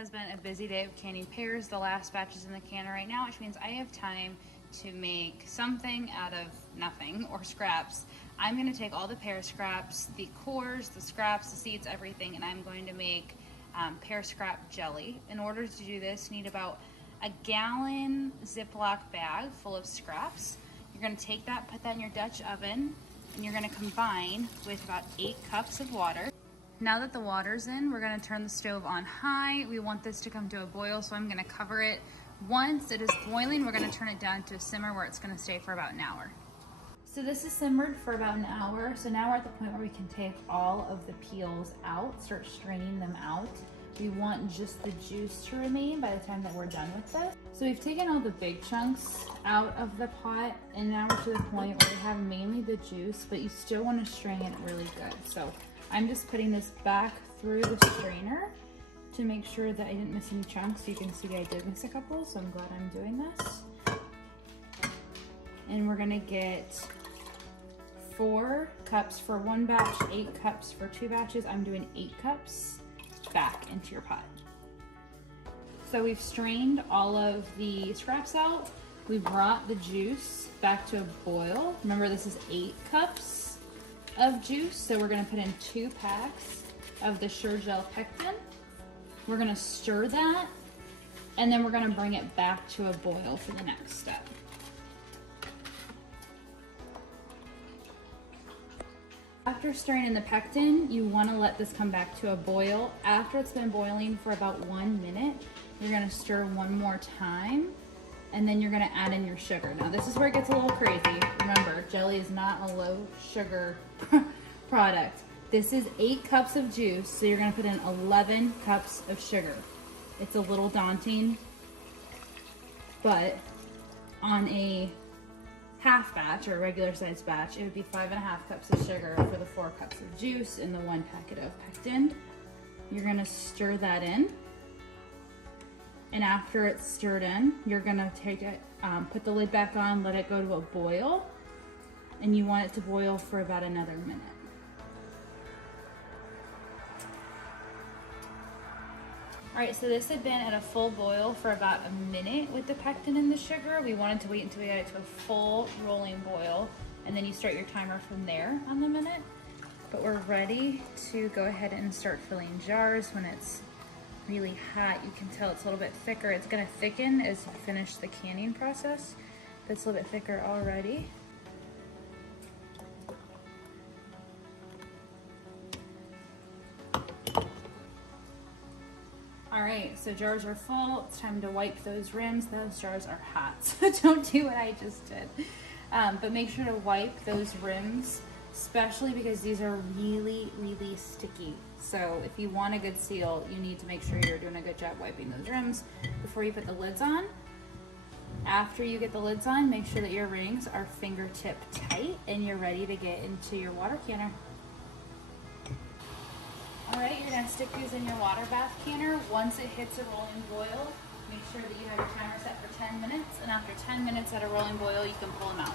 has been a busy day of canning pears. The last batch is in the canner right now, which means I have time to make something out of nothing or scraps. I'm gonna take all the pear scraps, the cores, the scraps, the seeds, everything, and I'm going to make pear scrap jelly. In order to do this, you need about a gallon Ziploc bag full of scraps. You're gonna take that, put that in your Dutch oven, and you're gonna combine with about 8 cups of water. Now that the water's in, we're gonna turn the stove on high. We want this to come to a boil, so I'm gonna cover it. Once it is boiling, we're gonna turn it down to a simmer where it's gonna stay for about an hour. So this is simmered for about an hour. So now we're at the point where we can take all of the peels out, start straining them out. We want just the juice to remain by the time that we're done with this. So we've taken all the big chunks out of the pot, and now we're to the point where we have mainly the juice, but you still wanna strain it really good. So I'm just putting this back through the strainer to make sure that I didn't miss any chunks. You can see I did miss a couple, so I'm glad I'm doing this. And we're gonna get 4 cups for 1 batch, 8 cups for 2 batches. I'm doing 8 cups back into your pot. So we've strained all of the scraps out. We brought the juice back to a boil. Remember, this is 8 cups of juice, so we're gonna put in 2 packs of the Pear Jelly pectin. We're gonna stir that, and then we're gonna bring it back to a boil for the next step. After stirring in the pectin, you wanna let this come back to a boil. After it's been boiling for about 1 minute, you're gonna stir one more time, and then you're gonna add in your sugar. Now this is where it gets a little crazy. Remember, jelly is not a low sugar product. This is 8 cups of juice, so you're gonna put in 11 cups of sugar. It's a little daunting, but on a half batch or a regular sized batch, it would be 5.5 cups of sugar for the 4 cups of juice and the 1 packet of pectin. You're gonna stir that in. And after it's stirred in, you're gonna take it, put the lid back on, let it go to a boil, and you want it to boil for about another minute. All right, so this had been at a full boil for about a minute with the pectin and the sugar. We wanted to wait until we got it to a full rolling boil, and then you start your timer from there on the minute. But we're ready to go ahead and start filling jars. When it's really hot, you can tell it's a little bit thicker. It's gonna thicken as you finish the canning process, but it's a little bit thicker already. All right, so jars are full. It's time to wipe those rims. Those jars are hot, so don't do what I just did. But make sure to wipe those rims, especially because these are really, really sticky. So if you want a good seal, you need to make sure you're doing a good job wiping those rims before you put the lids on. After you get the lids on, make sure that your rings are fingertip tight and you're ready to get into your water canner. All right, you're gonna stick these in your water bath canner. Once it hits a rolling boil, make sure that you have your timer set for 10 minutes, and after 10 minutes at a rolling boil, you can pull them out.